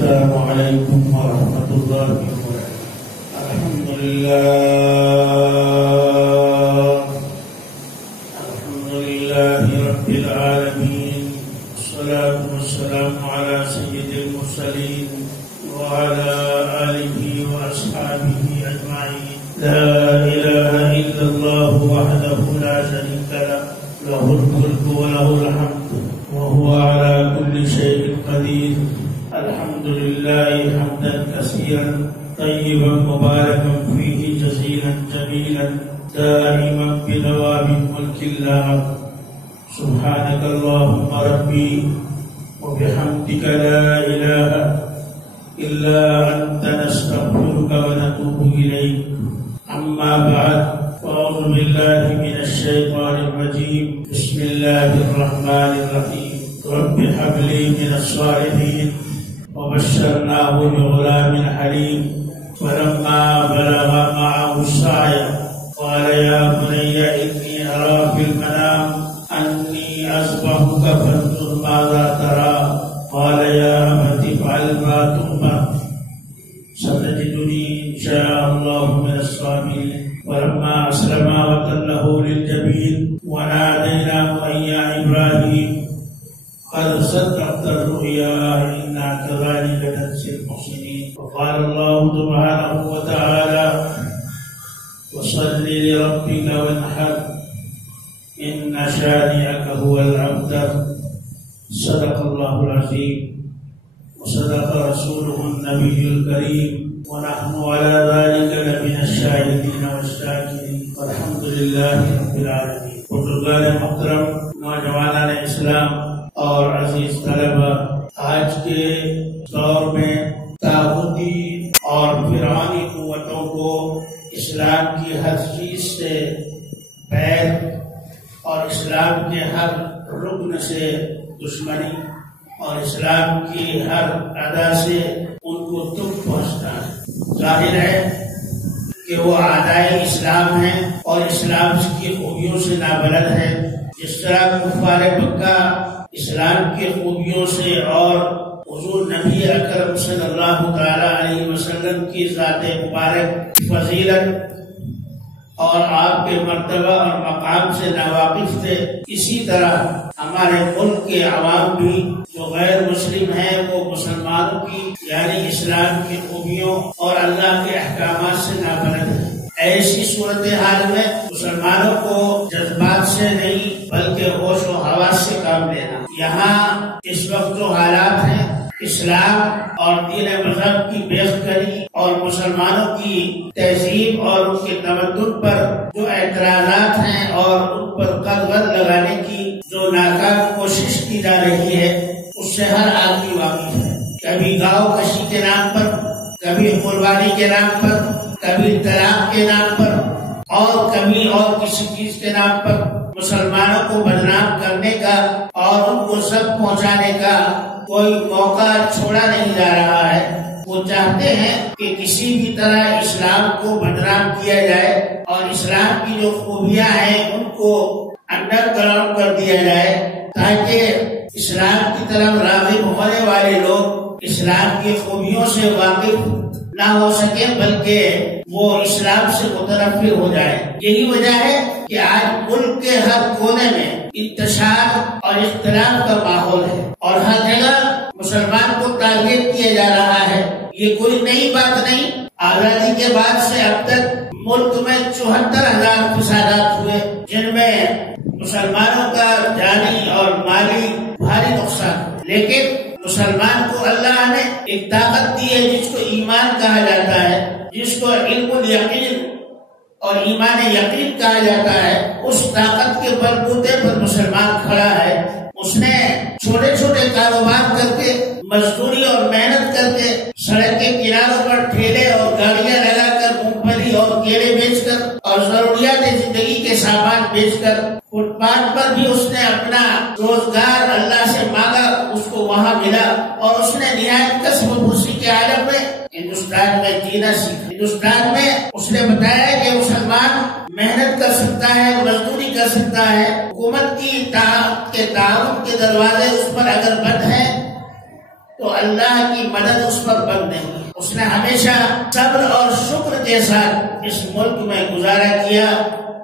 السلام عليكم ورحمة الله وبركاته. الحمد لله رب العالمين، والصلاة والسلام على سيد المرسلين وعلى آله وأصحابه أجمعين. لا إله إلا الله وحده لا شريك له، له الملك وله الحمد وهو على كل شيء قدير. الحمد لله حمدا كثيرا طيبا مباركا فيه جزيلا جميلا دائما بدوام ملك الله. سبحانك اللهم ربي وبحمدك لا إله إلا أنت نستغفرك ونتوب إليك. أما بعد، فأعوذ بالله من الشيطان الرجيم. بسم الله الرحمن الرحيم. رب هب لي من الصالحين وبشرناه بغلام حليم. فلما بلغ معه السعي قال يا بني إني أرى في المنام أني أذبحك فانظر ماذا ترى. قال يا أبت افعل ما تؤمر ستجدني إن شاء الله من الصابرين. ولما أسلم وتله للجبين وناديناه أن يا إبراهيم قد صدقت الرؤيا إنا كذلك نجزي المحسنين. وقال الله سبحانه وتعالى وصل لربك وانحر إن شانئك هو الأبتر. صدق الله العظيم وصدق رسوله النبي الكريم، ونحن على ذلك لمن الشاهدين والشاكرين، والحمد لله رب العالمين. بزرگان محترم، نوجوانان اسلام اور عزیز طلبہ، آج کے دور میں طاغوتی اور فرعونی قوتوں کو اسلام کی ہر چیز سے بیعت اور اسلام کے ہر رکن سے دشمنی اور اسلام کی ہر ادا سے ان کو دکھ پہنچتا ہے. ظاہر ہے کہ وہ اعدائے اسلام ہیں اور اسلام کی خوبیوں سے نابلد ہیں. جس طرح کفار مکہ اسلام کی خوبیوں سے اور حضور نبی اکرم صلی اللہ تعالی علیہ وسلم کی ذات مبارک فضیلت اور آپ کے مرتبہ اور مقام سے ناواقف تھے، اسی طرح ہمارے ملک کے عوام بھی جو غیر مسلم ہیں وہ مسلمانوں کی یعنی اسلام کی خوبیوں اور اللہ کے احکامات سے نابلد ہیں. ایسی صورتحال میں مسلمانوں کو جذبات سے نہیں بلکہ ہوش و حواس سے کام لینا. یہاں اس وقت جو حالات ہیں، اسلام اور دین مذہب کی بےخبری اور مسلمانوں کی تہذیب اور ان کے تمدن پر جو اعتراضات ہیں اور ان پر قدغن لگانے کی جو ناکام کوشش کی جا رہی ہے، اس سے ہر آدمی واقف ہے. کبھی گاؤں کشی کے نام پر، کبھی قربانی کے نام پر، کبھی طلاق کے نام پر اور کبھی اور کسی چیز کے نام پر مسلمانوں کو بدنام کرنے کا اور ان کو سب پہنچانے کا کوئی موقع چھوڑا نہیں جا رہا ہے. وہ چاہتے ہیں کہ کسی بھی طرح اسلام کو بدنام کیا جائے اور اسلام کی جو خوبیاں ہیں ان کو انڈر گراؤنڈ کر دیا جائے تاکہ اسلام کی طرف راغب ہونے والے لوگ اسلام کی خوبیوں سے واقف نہ ہو سکے بلکہ وہ اسلام سے متنفر ہو جائے. یہی وجہ ہے کہ آج ملک کے ہر کونے میں انتشار اور اختلاف کا ماحول ہے اور ہر جگہ مسلمان کو ٹارگیٹ کیا جا رہا ہے. یہ کوئی نئی بات نہیں. آزادی کے بعد سے اب تک ملک میں 74,000 فسادات ہوئے جن میں مسلمانوں کا جانی اور مالی بھاری نقصان. لیکن مسلمان کو اللہ نے ایک طاقت دی ہے جس کو ایمان کہا جاتا ہے، جس کو علم الیقین اور ایمان یقین کہا جاتا ہے. اس طاقت کے بلبوتے پر مسلمان کھڑا ہے. اس نے چھوٹے چھوٹے کاروبار کر کے، مزدوری اور محنت کر کے، سڑک کے کناروں پر ٹھیلے اور گاڑیاں لگا کر مونگ پھلی اور کیلے بیچ کر اور ضروریات زندگی کے سامان بیچ کر فٹ پاتھ پر بھی اس نے اپنا روزگار اللہ سے مانگا، اس کو وہاں ملا اور اس نے نہایت کسب و پھوسی کے عالم میں ہندوستان میں جینا سیکھا. ہندوستان میں اس نے بتایا کہ مسلمان محنت کر سکتا ہے، مزدوری کر سکتا ہے. حکومت کی تعاون کے دروازے اس پر اگر بند ہیں تو اللہ کی مدد اس پر بند نہیں ہوئی. اس نے ہمیشہ صبر اور شکر کے ساتھ اس ملک میں گزارا کیا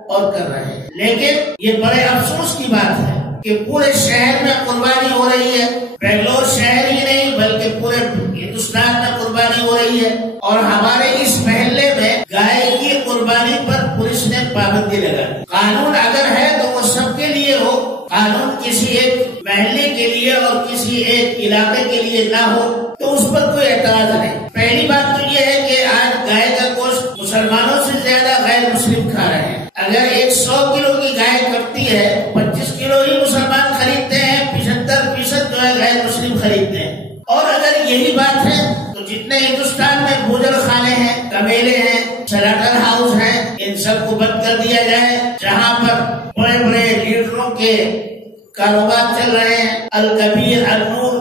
اور کر رہے ہیں. لیکن یہ بڑے افسوس کی بات ہے کہ پورے شہر میں قربانی ہو رہی ہے. بنگلور شہر ہی نہیں بلکہ پورے ہندوستان میں قربانی ہو رہی ہے. اور ہمارے اس محلے میں گائے کی قربانی پر پولیس نے پابندی لگا دی. قانون اگر ہے تو وہ سب کے لیے ہو. قانون کسی ایک محلے کے لیے اور کسی ایک علاقے کے لیے نہ ہو تو اس پر کوئی اعتراض نہیں. پہلی بات تو یہ ہے کہ آج گائے کا گوشت مسلمانوں سے زیادہ غیر مسلم کھا رہے ہیں. اگر 100 کلو کی گائے کٹتی ہے 25 کلو ہی مسلمان خریدتے ہیں, 75% جو ہے غیر مسلم خریدتے ہیں. اور اگر یہی بات ہے تو جتنے ہندوستان میں بوجھل خانے ہیں, کمیلے ہیں, سلاٹر ہاؤس ہیں, ان سب کو بند کر دیا جائے. جہاں پر بڑے بڑے لیڈروں کے کاروبار چل رہے ہیں, الکبیر, النور,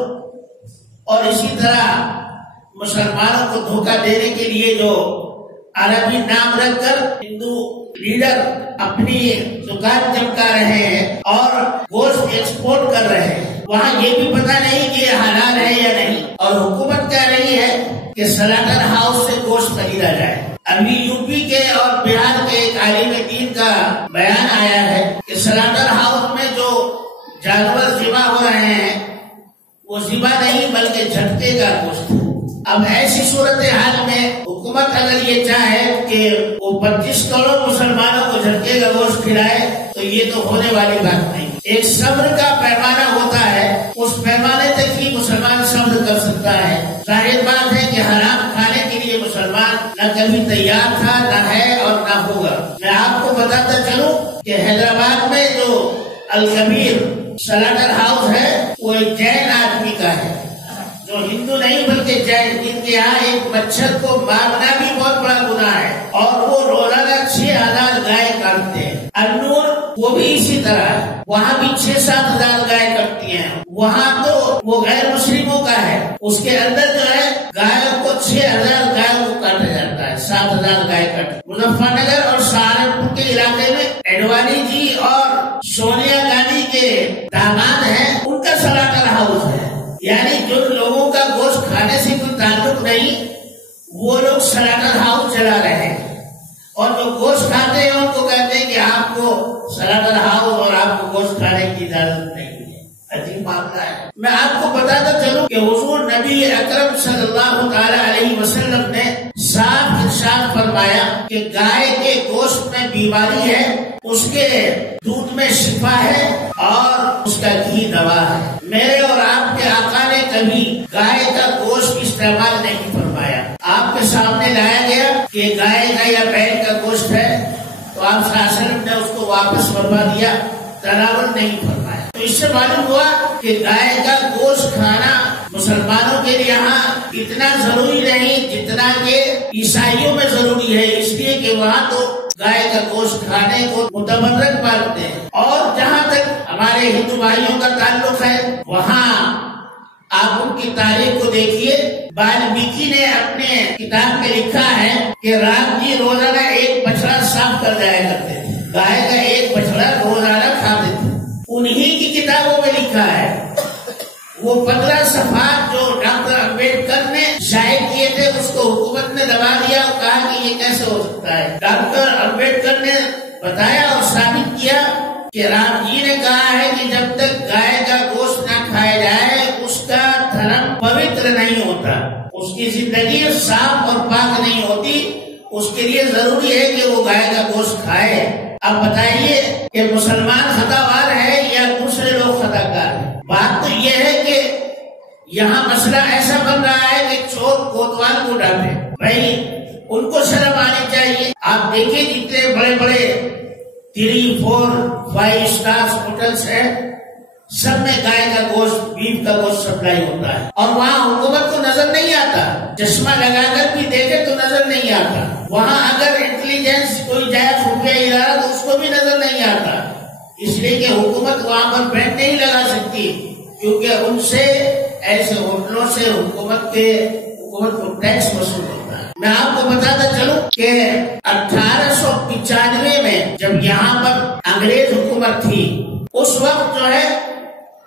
اور اسی طرح مسلمانوں کو دھوکہ دینے کے لیے جو عربی نام رکھ کر ہندو لیڈر اپنی دکان چمکا رہے ہیں اور گوشت ایکسپورٹ کر رہے ہیں, وہاں یہ بھی پتہ نہیں کہ یہ حلال ہے یا نہیں. اور حکومت کہہ رہی ہے کہ سلاٹر ہاؤس سے گوشت خریدا جائے. ابھی یو پی کے اور بہار کے ایک عالم دین کا بیان آیا ہے کہ سلاٹر ہاؤس میں جو جانور ذبح ہو رہے ہیں وہ ذبح نہیں بلکہ جھٹکے کا گوشت. اب ایسی صورتحال میں حکومت اگر یہ چاہے کہ وہ 25 کروڑ مسلمانوں کو جھٹکے کا گوشت کھلائے تو یہ تو ہونے والی بات نہیں. ایک صبر کا پیمانہ ہوتا ہے, اس پیمانے تک ہی مسلمان صبر کر سکتا ہے. ظاہر بات ہے کہ حرام کھانے کے لیے مسلمان نہ کبھی تیار تھا, نہ ہے اور نہ ہوگا. میں آپ کو بتاتا چلوں کہ حیدرآباد میں جو الکبیر سلاٹر ہاؤس ہے وہ ایک جین آدمی کا ہے, جو ہندو نہیں بلکہ جین, جن کے یہاں ایک مچھر کو مارنا بھی بہت بڑا گناہ ہے اور وہ روزانہ 6000 گائے کاٹتے ہیں. النور وہ بھی اسی طرح ہے, وہاں بھی 6-7 ہزار گائے کٹتی ہیں. وہاں تو وہ غیر مسلموں کا ہے, اس کے اندر جو ہے گائےوں کو 6000 گائےوں کو کاٹا جاتا ہے, 7000 گائے کٹ. مظفر نگر اور سہارنپور کے علاقے میں اڈوانی جی اور سونیا گاندھی کے داماد ہیں, ان کا سلاٹر ہاؤس ہے. یعنی جو لوگوں کا گوشت کھانے سے کوئی تعلق نہیں وہ لوگ سلاٹر ہاؤس چلا رہے ہیں, اور جو گوشت کھاتے ہیں ان کو کہتے ہیں کہ آپ کو سلاٹر ہاؤس اور آپ کو گوشت کھانے کی اجازت نہیں ہے. عجیب معاملہ ہے. میں آپ کو بتاتا چلوں کہ حضور نبی اکرم صلی اللہ تعالی علیہ وسلم نے صاف ارشاد فرمایا کہ گائے کے گوشت میں بیماری ہے, اس کے دودھ میں شفا ہے اور اس کا گھی دوا ہے. میرے اور آپ کے آقا نے کبھی گائے کا گوشت استعمال نہیں فرمایا. آپ کے سامنے لایا گیا کہ گائے کا یا بیل کا گوشت ہے تو آپ صلی اللہ علیہ وسلم نے اس کو واپس فرما دیا, تناول نہیں فرمایا. تو اس سے معلوم ہوا کہ گائے کا گوشت کھانا مسلمانوں کے یہاں اتنا ضروری نہیں جتنا کہ عیسائیوں میں ضروری ہے, اس لیے کہ وہاں تو گائے کا گوشت کھانے کو متبرک مانتے ہیں. اور جہاں تک ہمارے ہندو بھائیوں کا تعلق ہے وہاں آپ ان کی تاریخ کو دیکھیے. والمیکی نے اپنے کتاب میں لکھا ہے کہ رام جی روزانہ ایک بچڑا صاف کر جایا کرتے تھے, گائے کا ایک بچڑا روزانہ کھاتے تھے. انہی کی کتابوں میں لکھا ہے. وہ 15 صفحات جو ڈاکٹر امبیڈکر نے شائع کیے تھے اس کو حکومت نے دبا دیا اور کہا کہ یہ کیسے ہو سکتا ہے. ڈاکٹر امبیڈکر نے بتایا اور ثابت کیا کہ رام جی نے کہا ہے کہ جب تک گائے کا گوشت نہ کھایا جائے اس کا دھرم پوتر نہیں ہوتا, اس کی زندگی صاف اور پاک نہیں ہوتی. اس کے لیے ضروری ہے کہ وہ گائے کا گوشت کھائے. اب بتائیے کہ مسلمان خطاوار ہے یا دوسرے لوگ خطا کار ہیں؟ بات تو یہ ہے کہ یہاں مسئلہ ایسا بن رہا ہے کہ چور کوتوال کو ڈالے. بھائی ان کو شرم آنی چاہیے. آپ دیکھیں جتنے بڑے بڑے 3, 4, 5 اسٹار ہوٹلس ہیں سب میں گائے کا گوشت, بیف کا گوشت سپلائی ہوتا ہے اور وہاں حکومت کو نظر نہیں آتا. چشمہ لگا کر بھی دیکھے تو نظر نہیں آتا. وہاں اگر انٹیلیجنس کوئی جائے خفیہ ادارہ تو اس کو بھی نظر نہیں آتا, اس لیے کہ حکومت وہاں پر بین نہیں لگا سکتی کیونکہ ان سے ایسے ہوٹلوں سے حکومت کو ٹیکس وصول ہوتا ہے. میں آپ کو بتاتا چلوں کہ 1895 میں جب یہاں پر انگریز حکومت تھی اس وقت جو ہے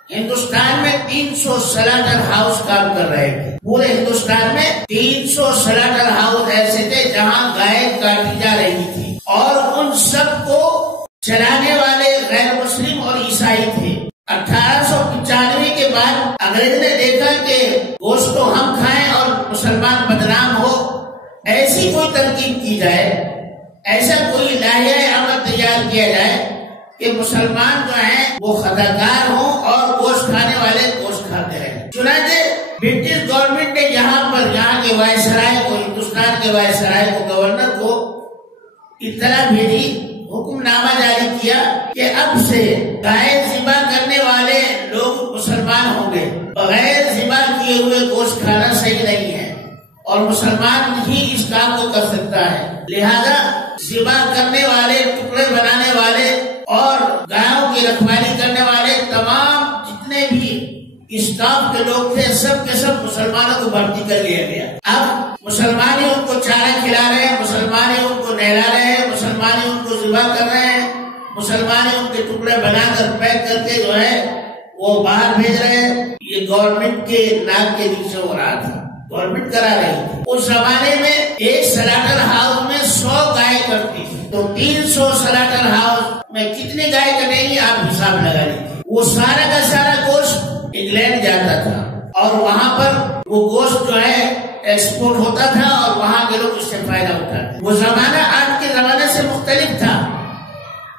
ہندوستان میں 300 سلاٹر ہاؤس کام کر رہے تھے. پورے ہندوستان میں 300 سلاٹر ہاؤس ایسے تھے جہاں گائے کاٹی جا رہی تھی، اور ان سب کو چلانے والے غیر مسلم اور عیسائی تھے. 1895 کے بعد انگریز نے دیکھا کہ گوشت تو ہم کھائیں اور مسلمان بدنام ہو، ایسی کوئی ترکیب کی جائے، ایسا کوئی لائحہ عمل تیار کیا جائے کہ مسلمان جو ہیں وہ خطاکار ہوں اور گوشت کھانے والے گوشت کھاتے رہیں. چنانچہ برٹش گورنمنٹ نے یہاں کے وائسرائے کو، ہندوستان کے وائسرائے کو، گورنر کو اطلاع بھیجی، حکم نامہ جاری کیا کہ اب سے گائے ذبح کرنے والے لوگ مسلمان ہوں گے. بغیر ذبح کیے ہوئے گوشت کھانا صحیح نہیں ہے اور مسلمان ہی اس کام کو کر سکتا ہے. لہذا ذبح کرنے والے، ٹکڑے بنانے والے اور گایوں کی رکھوالی کرنے والے تمام جتنے بھی اسٹاف کے لوگ تھے، سب کے سب مسلمانوں کو بھرتی کر لیا گیا. اب مسلمان ہی ان کو چارہ کھلا رہے ہیں، مسلمان ہی ان کو نہلا رہے ہیں، مسلمان ہی ان کو ذبح کر رہے ہیں، مسلمان ہی ان کے ٹکڑے بنا کر پیک کر کے جو ہے وہ باہر بھیج رہے ہیں. یہ گورنمنٹ کے ناک کے نیچے ہو رہا تھا، گورنمنٹ کرا رہی تھی. اس زمانے میں ایک سلاٹر ہاؤس میں 100 گائے کرتی تھی، تو 300 سلاٹر ہاؤس میں کتنی گائے کٹے گی آپ حساب لگا لیجیے. وہ سارا کا سارا گوشت انگلینڈ جاتا تھا اور وہاں پر وہ گوشت جو ہے ایکسپورٹ ہوتا تھا اور وہاں کے لوگ اس سے فائدہ اٹھاتے. وہ زمانہ آج کے زمانے سے مختلف تھا.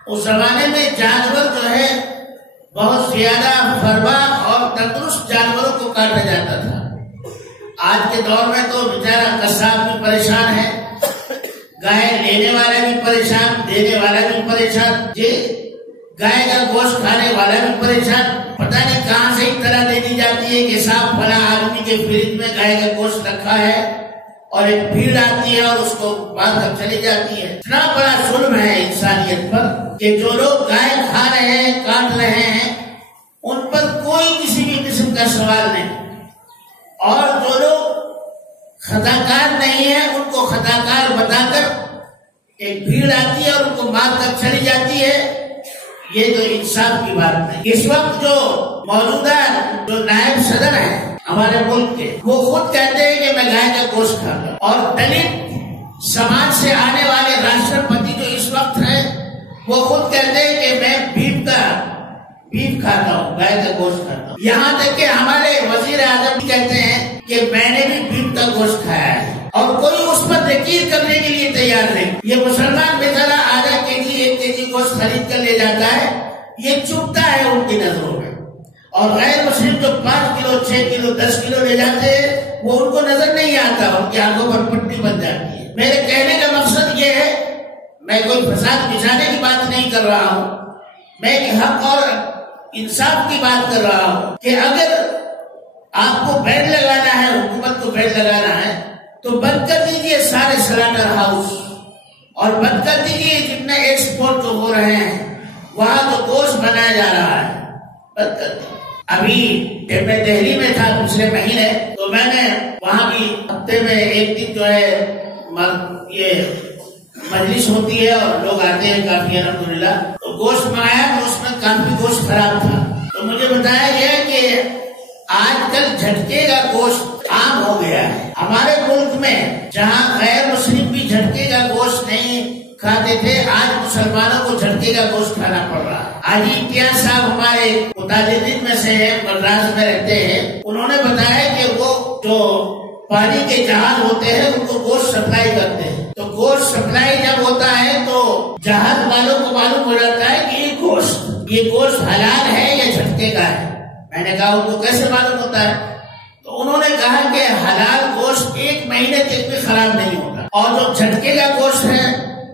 اس زمانے میں جانور جو ہے بہت زیادہ فربا اور تندرست جانوروں کو کاٹا جاتا تھا. آج کے دور میں تو بیچارہ قصاب بھی پریشان ہے، گائے لینے والا بھی پریشان، دینے والا بھی پریشان، جی گائے کا گوشت کھانے والا بھی پریشان. پتہ نہیں کہاں سے اطلاع دے دی جاتی ہے کہ صاحب فلاں آدمی کے فریج میں گائے کا گوشت رکھا ہے، اور ایک بھیڑ آتی ہے اور اس کو باندھ کر چلی جاتی ہے. اتنا بڑا ظلم ہے انسانیت پر کہ جو لوگ گائے کھا رہے ہیں، کاٹ رہے ہیں، ان پر کوئی کسی بھی قسم کا سوال نہیں، اور جو لوگ خطاکار نہیں ہیں ان کو خطاکار بتا کر ایک بھیڑ آتی ہے اور ان کو مار کر چلی جاتی ہے. یہ تو انصاف کی بات نہیں. اس وقت جو موجودہ جو نائب صدر ہیں ہمارے ملک کے، وہ خود کہتے ہیں کہ میں گائے کا گوشت کھاتا ہوں، اور دلت سماج سے آنے والے راشٹرپتی جو اس وقت ہیں وہ خود کہتے ہیں کہ میں بیف کھاتا ہوں، گائے کا گوشت کھاتا ہوں. یہاں تک کہ ہمارے وزیر اعظم کہتے ہیں کہ میں نے بھی بیف کا گوشت کھایا ہے، اور کوئی اس پر تحقیق کرنے کے لیے تیار نہیں. یہ مسلمان بیچارہ آدھا کے جی 1 کیجی گوشت خرید کر لے جاتا ہے، یہ چبھتا ہے ان کی نظروں میں. اور غیر مسلم جو 5 کلو 6 کلو 10 کلو لے جاتے ہیں وہ ان کو نظر نہیں آتا، ان کی آنکھوں پر پٹی بن جاتی ہے. میرے کہنے کا مقصد یہ ہے، میں کوئی فساد بچھانے کی بات نہیں کر رہا ہوں، میں حق اور انصاف کی بات کر رہا ہوں کہ اگر آپ کو بیڈ لگانا ہے، حکومت کو بیڈ لگانا ہے، تو بند کر دیجئے سارے سلاٹر ہاؤس، اور بند کر دیجئے جتنے ایکسپورٹ جو ہو رہے ہیں، وہاں جو گوشت بنایا جا رہا ہے بند کر دیجئے. ابھی میں دہلی میں تھا پچھلے مہینے، تو میں نے وہاں بھی ہفتے میں 1 دن جو ہے یہ مجلس ہوتی ہے اور لوگ آتے ہیں کافی الحمدللہ. تو گوشت منگایا تو اس میں کافی گوشت خراب تھا. تو مجھے بتایا گیا کہ آج کل جھٹکے کا گوشت عام ہو گیا ہے. ہمارے ملک میں جہاں غیر مسلم بھی جھٹکے کا گوشت نہیں کھاتے تھے، آج مسلمانوں کو جھٹکے کا گوشت کھانا پڑ رہا ہے. آج امتیاز صاحب ہمارے متعدد میں سے ہیں، مدراس میں رہتے ہیں، انہوں نے بتایا کہ وہ جو پانی کے جہاز ہوتے ہیں ان کو گوشت سپلائی کرتے ہیں. تو گوشت سپلائی جب ہوتا ہے تو جہاز والوں کو معلوم ہو جاتا ہے کہ یہ گوشت حلال ہے یا جھٹکے کا ہے. میں نے کہا ان کو کیسے معلوم ہوتا ہے؟ تو انہوں نے کہا کہ حلال گوشت 1 مہینے تک بھی خراب نہیں ہوتا، اور جو جھٹکے کا گوشت ہے،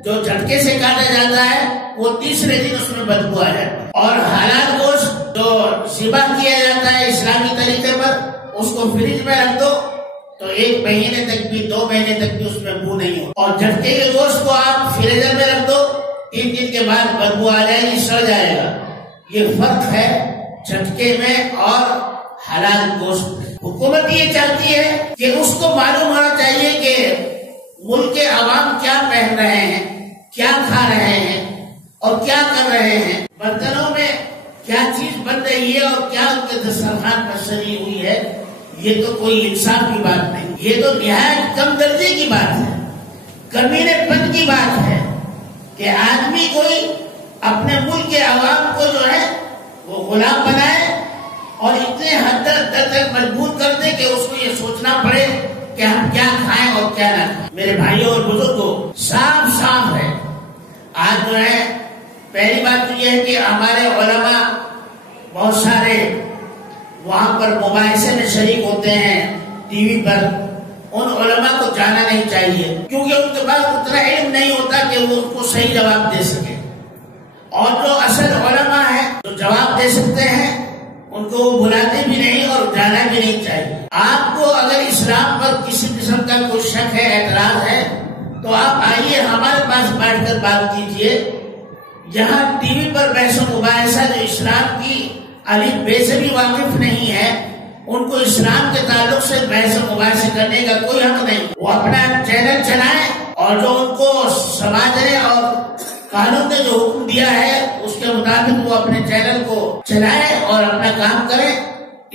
جو جھٹکے سے کاٹا جاتا ہے، وہ تیسرے دن اس میں بدبو آ جاتا ہے. اور حلال گوشت جو ذبح کیا جاتا ہے اسلامی طریقے پر، اس کو فریج میں رکھ دو تو 1 مہینے تک بھی 2 مہینے تک بھی اس میں بو نہیں ہوتا. اور جھٹکے کے گوشت کو آپ فریزر میں رکھ دو، 3 دن کے بعد بدبو آ جائے گی، سڑ جائے گا. یہ فرق ہے جھٹکے میں اور حلال گوشت میں. حکومت یہ چاہتی ہے کہ اس کو معلوم ہونا چاہیے کہ ملک کے عوام کیا پہن رہے ہیں، کیا کھا رہے ہیں اور کیا کر رہے ہیں. برتنوں میں کیا چیز بن رہی ہے اور کیا ان کے دسترخوان پر سجی ہوئی ہے، یہ تو کوئی انصاف کی بات نہیں، یہ تو نہایت کم درجے کی بات ہے، کمینے پن کی بات ہے کہ آدمی کوئی اپنے ملک کے عوام کو جو ہے وہ غلام بنائے اور اتنے حد تک مجبور کر دے کہ اس کو یہ سوچنا پڑے کہ ہم کیا کھائیں اور کیا نہ کھائیں۔ میرے بھائیوں اور بزرگوں، صاف ہے آج جو ہے پہلی بات تو یہ ہے کہ ہمارے علماء بہت سارے وہاں پر مباحثے میں شریک ہوتے ہیں ٹی وی پر، ان علماء کو جانا نہیں چاہیے کیونکہ ان کے پاس اتنا علم نہیں ہوتا کہ وہ ان کو صحیح جواب دے سکے، اور جو اصل علماء ہیں جو جواب دے سکتے ہیں ان کو وہ بلاتے بھی نہیں اور جانا بھی نہیں چاہیے۔ آپ کو اگر اسلام پر کسی قسم کا کوئی شک ہے، اعتراض ہے، تو آپ آئیے ہمارے پاس بیٹھ کر بات کیجیے۔ جہاں ٹی وی پر بحث و مباحثہ جو اسلام کی الف بے سے بھی واقف نہیں ہے، ان کو اسلام کے تعلق سے بحث و مباحثے کرنے کا کوئی حق نہیں۔ وہ اپنا چینل چلائیں اور جو ان کو سماج نے اور قانون نے جو حکم دیا ہے اس کے مطابق وہ اپنے چینل کو چلائیں اور اپنا کام کریں،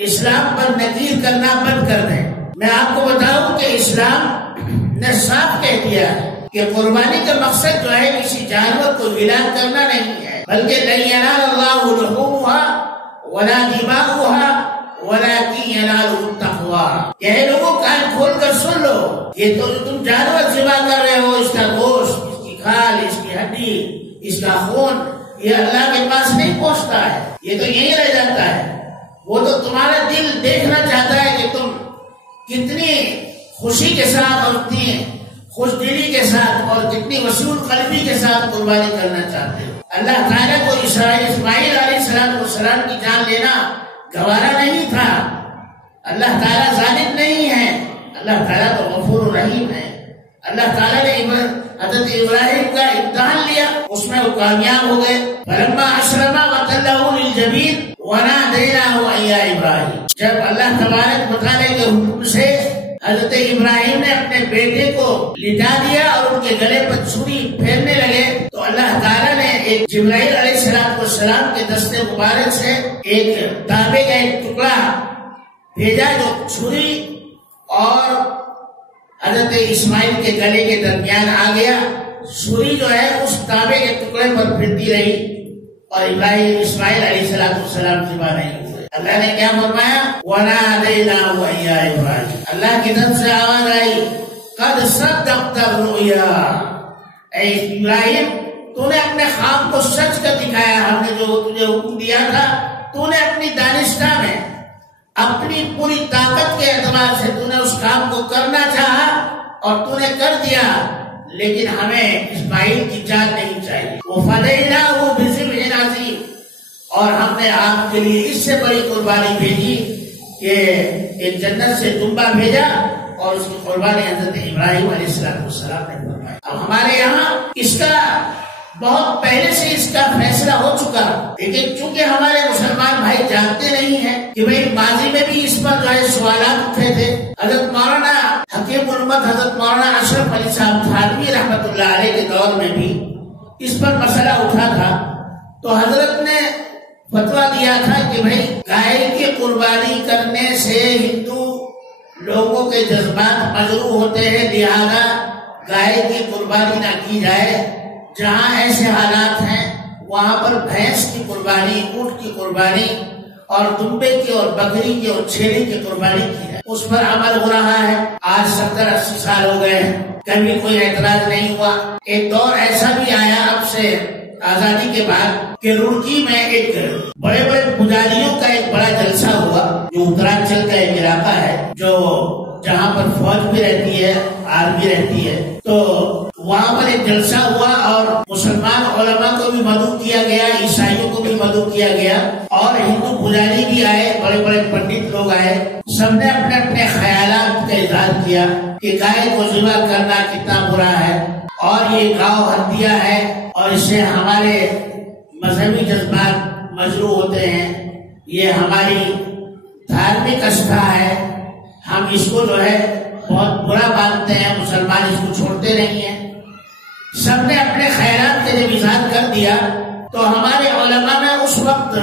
اسلام پر نکیر کرنا بند کر دیں۔ میں آپ کو بتاؤں کہ اسلام نے صاف کہہ دیا ہے کہ قربانی کا مقصد جو ہے کسی جانور کو ہلاک کرنا نہیں ہے، بلکہ لن ینال اللہ لحومها ولا دماؤها ولكن يناله التقوى۔ کہ لوگوں کان کھول کر سن لو، یہ تو جو تم جانور ذبح کر رہے ہو، اس کا گوشت، اس کی کھال، اس کی ہڈی، اس کا خون، یہ اللہ کے پاس نہیں پہنچتا ہے، یہ تو یہی رہ جاتا ہے۔ وہ تو تمہارا دل دیکھنا چاہتا ہے کہ تم کتنی خوشی کے ساتھ اور اتنی خوش دلی کے ساتھ اور کتنی وسیع قلبی کے ساتھ قربانی کرنا چاہتے ہو۔ اللہ تعالیٰ کو اسماعیل علیہ السلام کی جان لینا گوارا نہیں تھا۔ اللہ تعالیٰ ظالم نہیں ہے، اللہ تعالیٰ تو غفور رحیم ہے۔ اللہ تعالیٰ نے حضرت ابراہیم کا امتحان لیا، اس میں وہ کامیاب ہو گئے۔ فلما اسلما وتلہ للجبین ونادیناہ ان یا ابراہیم۔ جب اللہ تبارک و تعالیٰ کے حکم سے حضرت ابراہیم نے اپنے بیٹے کو لٹا دیا اور ان کے گلے پر چھری پھیرنے لگے، تو اللہ تعالیٰ نے ایک جبرائیل علیہ السلام کے دست مبارک سے ایک تانبے کا ایک ٹکڑا بھیجا جو چھری اور حضرت اسماعیل کے گلے کے درمیان آ گیا۔ چھری جو ہے اس تانبے کے ٹکڑے پر پھرتی رہی اور اسماعیل علیہ السلام ذبح نہیں ہوئے۔ اللہ نے کیا فرمایا؟ وَنَادَيْنَاهُ أَن يَا إِبْرَاهِيمُ۔ اللہ کی طرف سے آواز آئی، قَدْ صَدَّقْتَ الرُّؤْيَا۔ اے ابراہیم، تو نے اپنے خواب کو سچ کر دکھایا، ہم نے جو تجھے حکم دیا تھا تو نے اپنی دانشتہ میں اپنی پوری طاقت کے اعتبار سے تو نے اس کام کو کرنا چاہا اور تو نے کر دیا، لیکن ہمیں اسماعیل کی جان نہیں چاہیے۔ وَفَدَيْنَاهُ بِذِبْحٍ عَظِيمٍ۔ اور ہم نے آپ کے لیے اس سے بڑی قربانی بھیجی کہ ایک جنت سے دمبا بھیجا اور اس کی قربانی حضرت ابراہیم علیہ السلام نے فرمائی۔ اب ہمارے یہاں اس کا بہت پہلے سے اس کا فیصلہ ہو چکا، لیکن چونکہ ہمارے مسلمان بھائی جانتے نہیں ہیں کہ بھئی ماضی میں بھی اس پر جو ہے سوالات اٹھے تھے۔ حضرت مولانا حکیم الامت حضرت مولانا اشرف علی صاحب تھانوی رحمۃ اللہ علیہ کے دور میں بھی اس پر مسئلہ اٹھا تھا، تو حضرت نے فتویٰ دیا تھا کہ بھئی گائے کی قربانی کرنے سے ہندو لوگوں کے جذبات مجروح ہوتے ہیں، لہذا گائے کی قربانی نہ کی جائے۔ جہاں ایسے حالات ہیں وہاں پر بھینس کی قربانی، اونٹ کی قربانی اور دمبے کی اور بکری کی اور چھیڑی کی قربانی کی جائے۔ اس پر عمل ہو رہا ہے، آج 70-80 سال ہو گئے ہیں، کبھی کوئی اعتراض نہیں ہوا۔ ایک دور ایسا بھی آیا اب سے آزادی کے بعد کہ روڑکی میں ایک بڑے بڑے پجاریوں کا ایک بڑا جلسہ ہوا، جو اتراچل کا ایک علاقہ ہے جو جہاں پر فوج بھی رہتی ہے، آرمی رہتی ہے، تو وہاں پر ایک جلسہ ہوا اور مسلمان علماء کو بھی مدعو کیا گیا، عیسائیوں کو بھی مدعو کیا گیا اور ہندو پجاری بھی آئے، بڑے بڑے پنڈت لوگ آئے۔ سب نے اپنے اپنے خیالات کا اظہار کیا کہ گائے کو ذبح کرنا کتنا برا ہے اور یہ گاؤ ہتھیا ہے اور اس سے ہمارے مذہبی جذبات مجروح ہوتے ہیں، یہ ہماری دھارمک آستھا ہے، ہم اس کو جو ہے بہت برا مانتے ہیں، مسلمان اس کو چھوڑتے نہیں ہیں۔ سب نے اپنے خیالات کے جب اظہار کر دیا تو ہمارے علماء نے اس وقت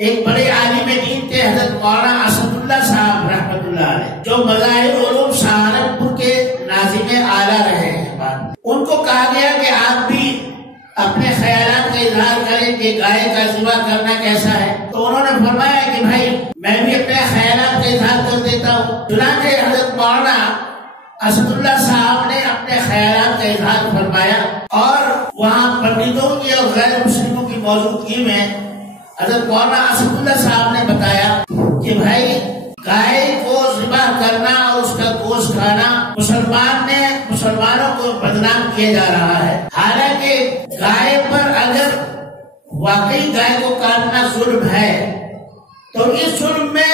ایک بڑے عالم دین تھے حضرت مولانا اسد اللہ صاحب رحمۃ اللہ علیہ، جو مظاہر علوم سہارنپور کے ناظم اعلیٰ رہے ہیں۔ ان کو کہا گیا کہ آپ بھی اپنے خیالات کا اظہار کریں کہ گائے کا ذبح کرنا کیسا ہے، تو انہوں نے فرمایا کہ بھائی میں بھی اپنے خیالات کا اظہار کر دیتا ہوں۔ چنانچہ حضرت مولانا اسد اللہ صاحب نے اپنے خیالات کا اظہار فرمایا، اور وہاں پنڈتوں کی اور غیر مسلموں کی موجودگی میں حضرت مولانا اسد اللہ صاحب نے بتایا کہ بھائی گائے کو ذبح کرنا اور اس کا گوشت کھانا مسلمانوں کو بدنام کیا جا رہا ہے، حالانکہ گائے پر اگر واقعی گائے کو کاٹنا ظلم ہے تو اس ظلم میں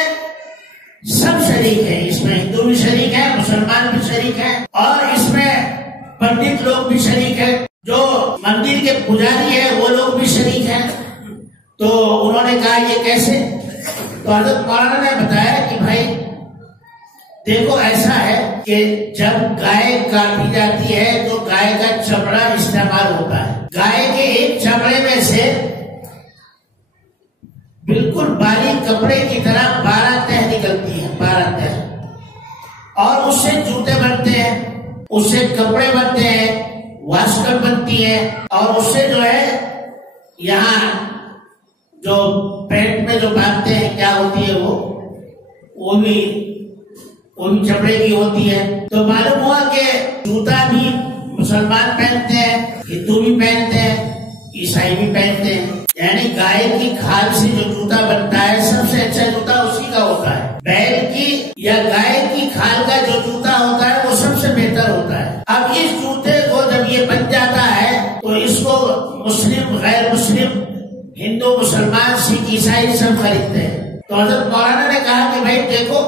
سب شریک ہیں، اس میں ہندو بھی شریک ہیں، مسلمان بھی شریک ہیں، اور اس میں پنڈت لوگ بھی شریک ہیں، جو مندر کے پجاری ہیں وہ لوگ بھی شریک ہیں۔ تو انہوں نے کہا یہ کیسے؟ تو حضرت مولانا نے بتایا کہ بھائی دیکھو ایسا ہے کہ جب گائے کاٹی جاتی ہے تو گائے کا چمڑا استعمال ہوتا ہے، گائے کے ایک چمڑے میں سے بالکل باریک کپڑے کی طرح 12 تہ نکلتی ہے، 12 تہ، اور اس سے جوتے بنتے ہیں، اس سے کپڑے بنتے ہیں، واسکٹ بنتی ہے، اور اس سے جو ہے یہاں جو پینٹ میں جو باندھتے ہیں کیا ہوتی ہے وہ بھی چمڑے کی ہوتی ہے۔ تو معلوم ہوا کہ جوتا بھی مسلمان پہنتے ہیں، ہندو بھی پہنتے ہیں، عیسائی بھی پہنتے ہیں، یعنی گائے کی کھال سے جو جوتا بنتا ہے سب سے اچھا جوتا اسی کا ہوتا ہے۔ بیل کی یا گائے کی کھال کا جو جوتا ہوتا ہے وہ سب سے بہتر ہوتا ہے۔ اب اس جوتے کو جب یہ بن جاتا ہے تو اس کو مسلم غیر مسلم ہندو مسلمان سکھ عیسائی سب خریدتے ہیں۔ تو حضرت مولانا نے کہا کہ بھائی دیکھو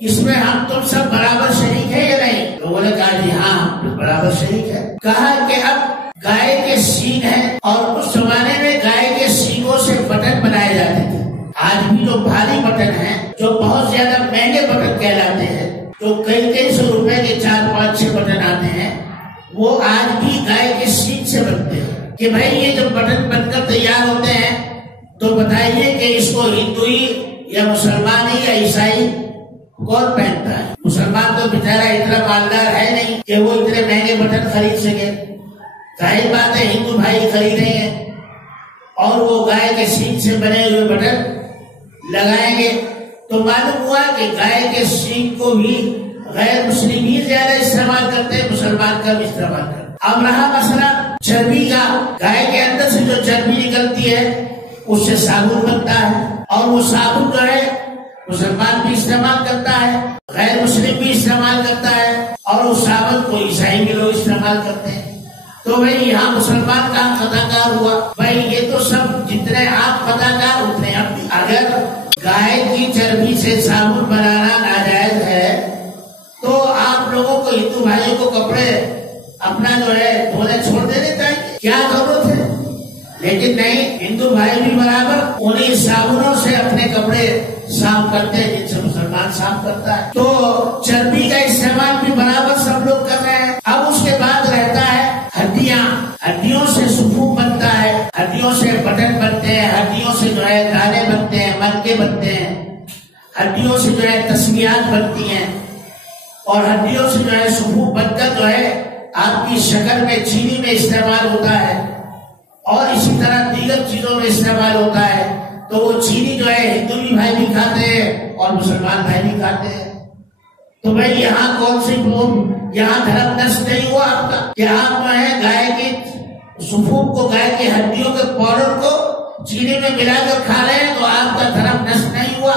اس میں ہم تم سب برابر شریک ہے یا نہیں؟ لوگوں نے کہا جی ہاں ہم برابر شریک ہے۔ کہا کہ اب گائے کے سینگ ہیں، اور اس زمانے میں گائے کے سینگوں سے بٹن بنائے جاتے تھے۔ آج بھی جو بھاری بٹن ہیں، جو بہت زیادہ مہنگے بٹن کہلاتے ہیں، جو کئی سو روپے کے 4 5 6 بٹن آتے ہیں، وہ آج بھی گائے کے سینگ سے بنتے ہیں۔ کہ بھائی یہ جب بٹن بن کر تیار ہوتے ہیں تو بتائیے کہ اس کو ہندوئی یا مسلمان یا عیسائی کون پہنتا ہے؟ مسلمان تو بیچارہ اتنا مالدار ہے نہیں کہ وہ اتنے مہنگے بٹن خرید سکے، ظاہر بات ہے ہندو بھائی خریدیں گے اور وہ گائے کے سینگ سے بنے ہوئے بٹن لگائیں گے۔ تو معلوم ہوا کہ گائے کے سینگ کو بھی غیر مسلم ہی زیادہ استعمال کرتے ہیں، مسلمان کا بھی استعمال کرتے ہیں۔ اب رہا مسئلہ چربی کا، گائے کے اندر سے جو چربی نکلتی ہے اس سے صابن بنتا ہے، اور وہ صابن جو ہے مسلمان بھی استعمال کرتا ہے، غیر مسلم بھی استعمال کرتا ہے، اور اس صابن کو عیسائی بھی لوگ استعمال کرتے ہیں۔ تو بھائی یہاں مسلمان کا خطا کار ہوا؟ بھائی یہ تو سب جتنے آپ خطا کار اتنے ہم بھی۔ اگر گائے کی چربی سے صابن بنانا ناجائز ہے تو آپ لوگوں کو ہندو بھائیوں کو کپڑے اپنا جو ہے دھونے چھوڑ دینے چاہیے، کیا ضرورت ہے؟ لیکن نہیں، ہندو بھائی بھی برابر انہیں صابنوں سے اپنے کپڑے صاف کرتے ہیں جن سے مسلمان صاف کرتا ہے۔ تو چربی کا استعمال بھی برابر سب لوگ کر رہے ہیں۔ اب اس کے بعد رہتا ہے ہڈیوں سے صفوف بنتا ہے، ہڈیوں سے بٹن بنتے ہیں، ہڈیوں سے جو ہے دانے بنتے ہیں، منکے بنتے ہیں، ہڈیوں سے جو ہے تسمیات بنتی ہیں، اور ہڈیوں سے جو ہے صفوف بن کر جو ہے آپ کی شکل میں چینی میں استعمال ہوتا ہے، اور اسی طرح دیگر چیزوں میں استعمال ہوتا ہے۔ تو وہ چینی جو ہے ہندو بھائی بھی کھاتے ہیں اور مسلمان بھائی بھی کھاتے ہیں۔ تو بھائی یہاں کون سی یہاں دھرم نشٹ نہیں ہوا آپ کا کہ آپ جو ہے گائے کی صفوف کو، گائے کی ہڈیوں کے پاؤڈر کو چینی میں ملا کر کھا رہے ہیں، تو آپ کا دھرم نشٹ نہیں ہوا؟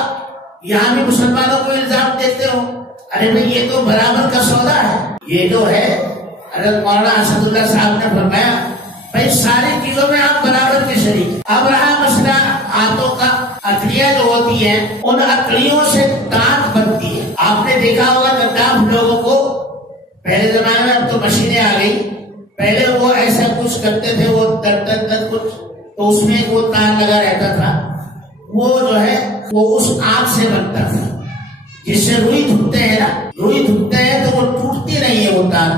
یہاں بھی مسلمانوں کو الزام دیتے ہو، ارے بھائی یہ تو برابر کا سودا ہے۔ یہ جو ہے حضرت مولانا اسد اللہ صاحب نے فرمایا بھائی ساری چیزوں میں آپ برابر کے شریک۔ اب رہا مسئلہ ہاتھوں کا، اکڑیاں جو ہوتی ہیں ان اکڑیوں سے دانت بنتی ہے۔ آپ نے دیکھا ہوگا نداف لوگوں کو پہلے زمانے میں، اب تو مشینیں آ گئی، پہلے وہ ایسا کچھ کرتے تھے، وہ در کچھ، تو اس میں وہ تار لگا رہتا تھا، وہ جو ہے وہ اس آنکھ سے بنتا تھا جس سے روئی دھکتے ہیں نا، روئی دھکتے ہیں تو وہ ٹوٹتی نہیں ہے، وہ تار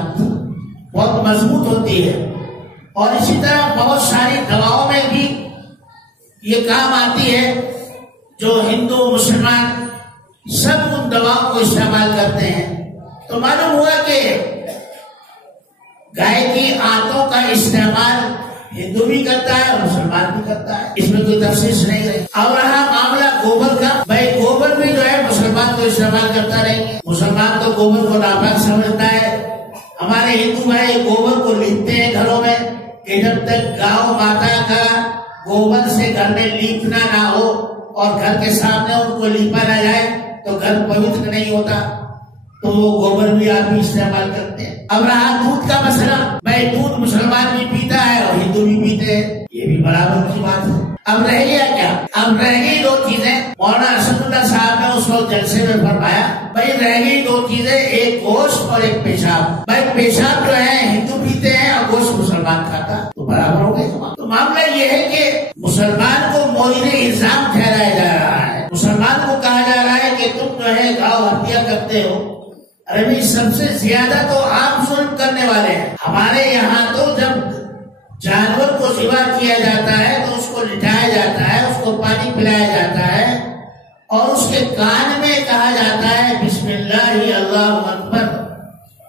بہت مضبوط ہوتی ہے۔ اور اسی طرح بہت ساری دواؤں میں بھی یہ کام آتی ہے جو ہندو مسلمان سب ان دواؤں کو استعمال کرتے ہیں، تو معلوم ہوا کہ گائے کی آنتوں کا استعمال ہندو بھی کرتا ہے اور مسلمان بھی کرتا ہے، اس میں کوئی تفصیل نہیں رہی۔ اب رہا معاملہ گوبر کا، بھائی گوبر بھی جو ہے مسلمان تو استعمال کرتا رہیں گے، مسلمان تو گوبر کو ناپاک سمجھتا ہے۔ ہمارے ہندو بھائی گوبر کو لیپتے ہیں گھروں میں کہ جب تک گاؤں ماتا کا گوبر سے گھر میں لیپنا نہ ہو اور گھر کے سامنے ان کو لیپا نہ جائے تو گھر پوتر نہیں ہوتا، تو وہ گوبر بھی آپ بھی استعمال کرتے ہیں۔ اب رہا دودھ کا مسئلہ، بھائی دودھ مسلمان بھی پیتا ہے اور ہندو بھی پیتے ہیں، یہ بھی برابر کی بات ہے۔ اب رہ گیا کیا؟ اب رہ گئی دو چیزیں، مولانا اسد اللہ صاحب نے اس وقت جلسے میں فرمایا بھائی رہ گئی دو چیزیں، ایک گوشت اور ایک پیشاب۔ بھائی پیشاب جو ہے ہندو پیتے ہیں اور گوشت مسلمان کھاتا، تو برابر ہو گئے۔ تو معاملہ یہ ہے کہ مسلمان کو مورد الزام ٹھہرایا جا رہا ہے، مسلمان کو کہا جا رہا ہے کہ تم جو ہے گاؤ ہتیا کرتے ہو۔ ارے بھی سب سے زیادہ تو آپ ظلم کرنے والے ہیں۔ ہمارے یہاں تو جب جانور کو ذبح کیا جاتا ہے تو اس کو لٹایا جاتا ہے، اس کو پانی پلایا جاتا ہے اور اس کے کان میں کہا جاتا ہے بسم اللہ اللہ اکبر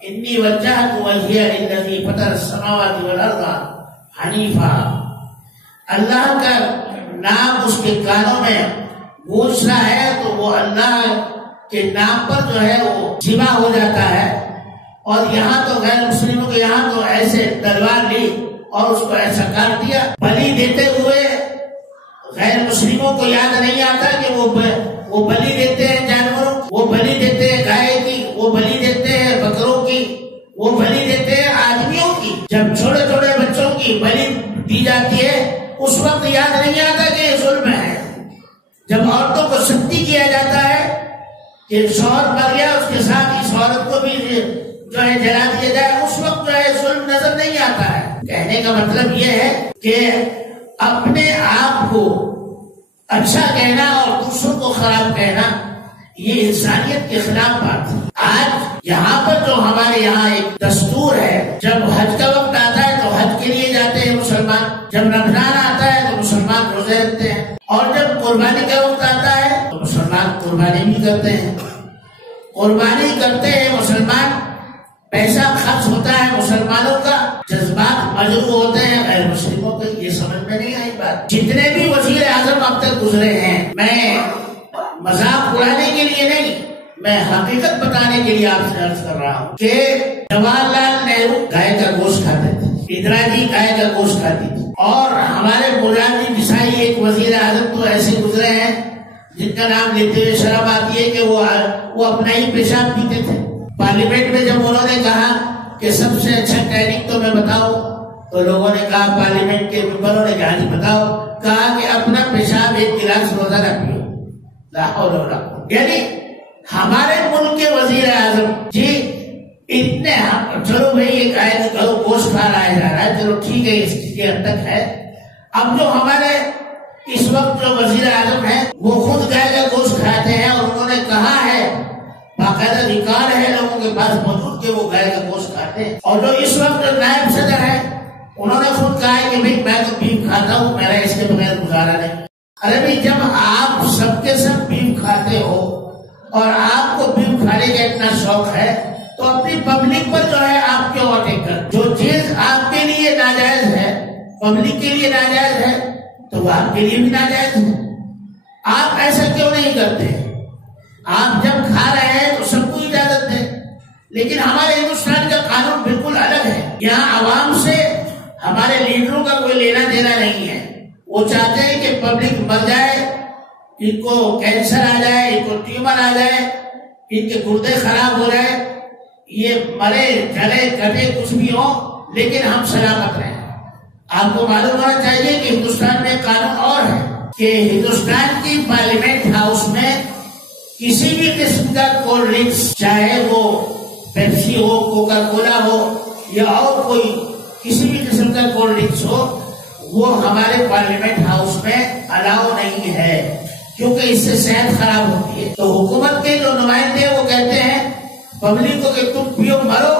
انی وجہت وجہی للذی فطر السماوات والارض حنیفا۔ اللہ کا نام اس کے کانوں میں گونجتا ہے تو وہ اللہ کے نام پر جو ہے وہ ذبح ہو جاتا ہے۔ اور یہاں تو غیر مسلموں کے یہاں تو ایسے تلوار لی اور اس کو ایسا کاٹ دیا۔ بلی دیتے ہوئے غیر مسلموں کو یاد نہیں آتا کہ وہ بلی دیتے ہیں جانوروں، وہ بلی دیتے ہیں گائے کی، وہ بلی دیتے ہیں بکروں کی، وہ بلی دیتے ہیں آدمیوں کی۔ جب چھوٹے چھوٹے بچوں کی بلی دی جاتی ہے اس وقت یاد نہیں آتا کہ یہ ظلم ہے۔ جب عورتوں کو سختی کیا جاتا ہے کہ شوہر مر گیا اس کے ساتھ اس عورت کو بھی جو ہے جلا دیا جائے، اس وقت جو ہے ظلم نظر نہیں آتا ہے۔ کہنے کا مطلب یہ ہے کہ اپنے آپ کو اچھا کہنا اور دوسروں کو خراب کہنا یہ انسانیت کے خلاف بات ہے۔ آج یہاں پر جو ہمارے یہاں ایک دستور ہے، جب حج کا وقت آتا ہے تو حج کے لیے جاتے ہیں مسلمان، جب رمضان آتا ہے تو مسلمان روزے رکھتے ہیں، اور جب قربانی کا وقت آتا ہے تو مسلمان قربانی بھی کرتے ہیں۔ قربانی کرتے ہیں مسلمان، پیسہ خرچ ہوتا ہے مسلمانوں کا، جذبات مجروح ہوتے ہیں غیر مسلموں کے۔ یہ سمجھ میں نہیں آئی بات۔ جتنے بھی وزیر اعظم اب تک گزرے ہیں، میں مذاق اڑانے کے لیے نہیں، میں حقیقت بتانے کے لیے آپ سے عرض کر رہا ہوں کہ جواہر لال نہرو گائے کا گوشت کھاتے تھے، اندرا جی گائے کا گوشت کھاتی تھی، اور ہمارے مولانا دیسائی ایک وزیر اعظم تو ایسے گزرے ہیں جن کا نام لیتے ہوئے شرم آتی ہے کہ وہ اپنا ہی پیشاب پیتے تھے۔ پارلیمنٹ میں جب انہوں نے کہا کہ سب سے اچھا ٹینک تو میں بتاؤں، تو لوگوں نے کہا پارلیمنٹ کے ممبروں نے کہا جی بتاؤ، کہا کہ اپنا پیشاب ایک گلاس روزہ نہ پیو۔ لا حول ولا قوت۔ یعنی ہمارے ملک کے وزیر اعظم جی اتنے، چلو بھائی یہ گائے کا گوشت کھا رہا جا رہا ہے، چلو ٹھیک ہے، اس کی حد تک ہے۔ اب جو ہمارے اس وقت جو وزیر اعظم ہیں وہ خود گائے کا گوشت کھاتے ہیں، اور انہوں نے کہا ہے، باقاعدہ ریکارڈ ہے لوگوں کے پاس موجود کہ وہ گائے کا گوشت کھاتے ہیں۔ اور جو اس وقت نائب صدر ہے انہوں نے خود کہا ہے کہ بھائی میں تو بیف کھاتا ہوں، میرا اس کے بغیر گزارا نہیں۔ ارے بھائی جب آپ سب کے سب بیف کھاتے ہو اور آپ کو بیف کھانے کا اتنا شوق ہے تو اپنی پبلک پر جو ہے آپ کیوں اٹیک کر؟ جو چیز آپ کے لیے ناجائز ہے، پبلک کے لیے ناجائز ہے، تو وہ آپ کے لیے بھی ناجائز ہے۔ آپ ایسا کیوں نہیں کرتے؟ آپ جب کھا رہے ہیں تو سب کو اجازت دیں، لیکن ہمارے ہندوستان کا قانون بالکل الگ ہے۔ یہاں عوام سے ہمارے لیڈروں کا کوئی لینا دینا نہیں ہے۔ وہ چاہتے ہیں کہ پبلک مر جائے، ان کو کینسر آ جائے، ان کو ٹیومر آ جائے، ان کے گردے خراب ہو جائے، یہ مرے جلے کٹے کچھ بھی ہو، لیکن ہم سلامت رہیں۔ آپ کو معلوم ہونا چاہیے کہ ہندوستان میں قانون اور ہے کہ ہندوستان کی پارلیمنٹ ہاؤس میں کسی بھی قسم کا کولڈ ڈرنکس، چاہے وہ پیپسی ہو، کوکا کولا ہو یا اور کوئی کسی بھی قسم کا کولڈ ڈرنکس ہو، وہ ہمارے پارلیمنٹ ہاؤس میں الاؤ نہیں ہے، کیونکہ اس سے صحت خراب ہوتی ہے۔ تو حکومت کے جو نمائندے وہ کہتے ہیں پبلک کو کہ تم پیو مرو،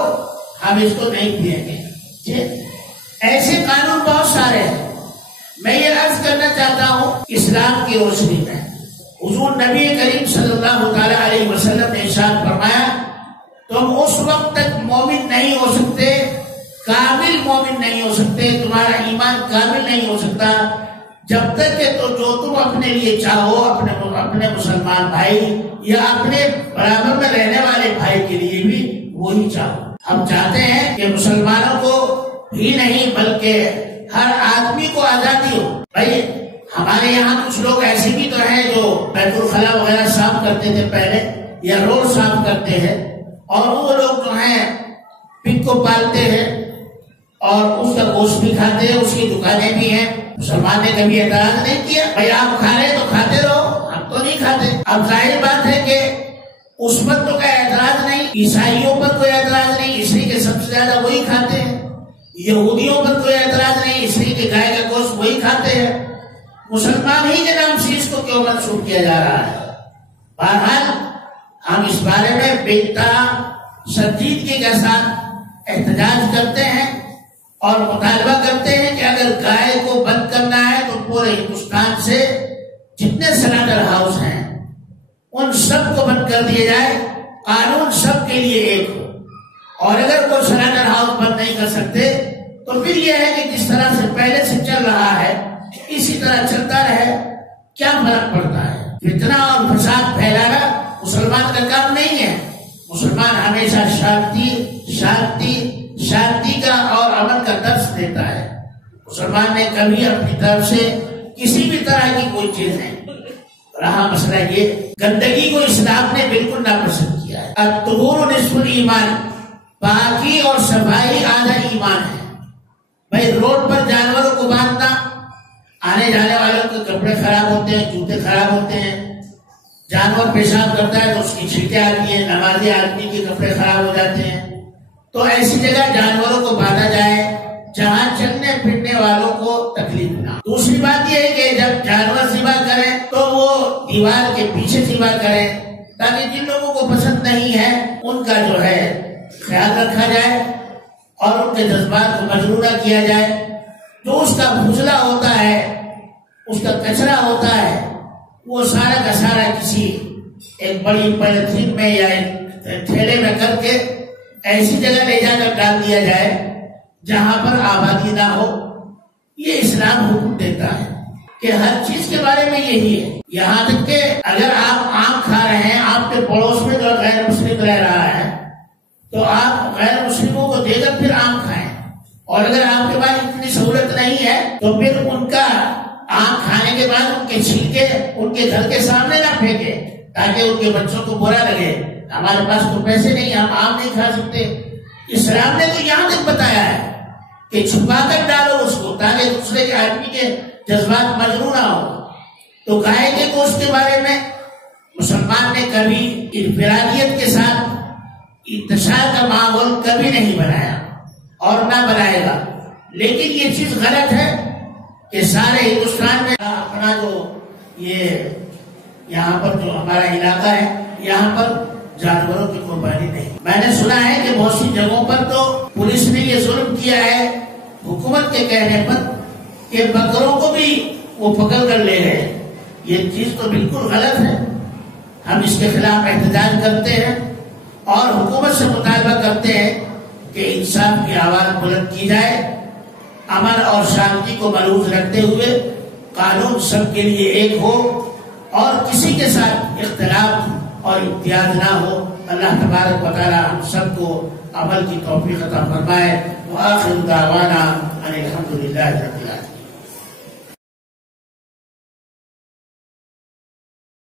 ہم اس کو نہیں پیئیں گے۔ ایسے قانون بہت سارے ہیں۔ میں یہ عرض کرنا چاہتا ہوں اسلام کی روشنی میں حضور نبی کریم صلی اللہ تعالی علیہ وسلم نے ارشاد فرمایا تم اس وقت تک مومن نہیں ہو سکتے، کامل مومن نہیں ہو سکتے، تمہارا ایمان کامل نہیں ہو سکتا جب تک کہ تو جو تم اپنے لیے چاہو اپنے مسلمان بھائی یا اپنے برابر میں رہنے والے بھائی کے لیے بھی وہی چاہو۔ ہم چاہتے ہیں کہ مسلمانوں کو ہی نہیں بلکہ ہر آدمی کو آزادی ہو۔ بھائی ہمارے یہاں کچھ لوگ ایسے بھی تو ہیں جو بیت الخلا وغیرہ صاف کرتے تھے پہلے، یا روڈ صاف کرتے ہیں، اور وہ لوگ جو ہیں پگ کو پالتے ہیں اور اس کا گوشت بھی کھاتے ہیں، اس کی دکانیں بھی ہیں۔ مسلمان نے کبھی اعتراض نہیں کیا، بھائی آپ کھا رہے تو کھاتے رہو، ہم تو نہیں کھاتے۔ اب ظاہر بات ہے کہ اس پر تو کوئی اعتراض نہیں، عیسائیوں پر کوئی اعتراض نہیں، اس لیے کہ سب سے زیادہ وہی کھاتے ہیں۔ یہودیوں پر کوئی اعتراض نہیں، اس لیے کہ گائے کا گوشت وہی کھاتے ہیں۔ مسلمان ہی کے نام سے اس کو کیوں منسوخ کیا جا رہا ہے؟ بہرحال ہم اس بارے میں بے انتہا سنجیدگی کے ساتھ احتجاج کرتے ہیں اور مطالبہ کرتے ہیں کہ اگر گائے کو بند کرنا ہے تو پورے ہندوستان سے جتنے سلنڈر ہاؤس ہیں ان سب کو بند کر دیا جائے، قانون سب کے لیے ایک ہو۔ اور اگر کوئی سلنڈر ہاؤس بند نہیں کر سکتے تو پھر یہ ہے کہ جس طرح سے پہلے سے چل رہا ہے اسی طرح چلتا رہے، کیا فرق پڑتا ہے؟ فتنہ اور فساد پھیلانا مسلمان کا کام نہیں ہے۔ مسلمان ہمیشہ شانتی کا اور امن کا درس دیتا ہے۔ مسلمان نے کبھی اپنی طرف سے کسی بھی طرح کی کوئی چیز نہیں۔ رہا مسئلہ یہ گندگی کو اسلام نے بالکل ناپسند کیا ہے۔ الطہور نصف الایمان، پاکی اور صفائی آدھا ایمان ہے۔ بھائی روڈ پر جانوروں کو باندھنا، آنے جانے والوں کے کپڑے خراب ہوتے ہیں، جوتے خراب ہوتے ہیں، جانور پیشاب کرتا ہے تو اس کی چھینٹیں آتی ہیں، نمازی آدمی کے کپڑے خراب ہو جاتے ہیں۔ تو ایسی جگہ جانوروں کو باندھا جائے جہاں چلنے پھرنے والوں کو تکلیف نہ۔ دوسری بات یہ ہے کہ جب جانور ذبح کریں تو وہ دیوار کے پیچھے ذبح کریں تاکہ جن لوگوں کو پسند نہیں ہے ان کا جو ہے خیال رکھا جائے اور ان کے جذبات کو مجرورہ کیا جائے۔ جو اس کا بھوجلا ہوتا ہے، اس کا کچرا ہوتا ہے، وہ سارا کا سارا کسی ایک بڑی پولیتھین میں یا ایک تھیلے میں کر کے ایسی جگہ لے جا کر ڈال دیا جائے جہاں پر آبادی نہ ہو۔ یہ اسلام حکم دیتا ہے کہ ہر چیز کے بارے میں یہی ہے۔ یہاں تک کہ اگر آپ آم کھا رہے ہیں، آپ کے پڑوس میں جو غیر مسلم رہ رہا ہے تو آپ غیر مسلموں کو دے کر پھر آم کھائیں، اور اگر آپ کے پاس اتنی سہولت نہیں ہے تو پھر ان کا آم کھانے کے بعد ان کے چھلکے ان کے گھر کے سامنے نہ پھینکے تاکہ ان کے بچوں کو برا لگے۔ ہمارے پاس تو پیسے نہیں، ہم آم نہیں کھا سکتے۔ اسلام نے تو یہاں تک بتایا ہے کہ چھپا کر ڈالو اس کو تاکہ دوسرے کے آدمی کے جذبات مجروح نہ ہو۔ تو گائے کے گوشت کے بارے میں مسلمان نے کبھی انفرادیت کے ساتھ انتشار کا ماحول کبھی نہیں بنایا اور نہ بنائے گا، لیکن یہ چیز غلط ہے کہ سارے ہندوستان میں اپنا جو یہ یہاں پر جو ہمارا علاقہ ہے یہاں پر جانوروں کی قربانی نہیں۔ میں نے سنا ہے کہ بہت سی جگہوں پر تو پولیس نے یہ ظلم کیا ہے حکومت کے کہنے پر کہ بکروں کو بھی وہ پکڑ کر لے گئے۔ یہ چیز تو بالکل غلط ہے۔ ہم اس کے خلاف احتجاج کرتے ہیں اور حکومت سے مطالبہ کرتے ہیں کہ انصاف کی آواز بلند کی جائے، امن اور شانتی کو ملحوظ رکھتے ہوئے قانون سب کے لیے ایک ہو اور کسی کے ساتھ اختلاف اور امتیاز نہ ہو۔ اللہ تبارک و تعالی ہم سب کو عمل کی توفیق عطا فرمائے۔ وآخر دعوانا ان الحمد للہ رب العالمین۔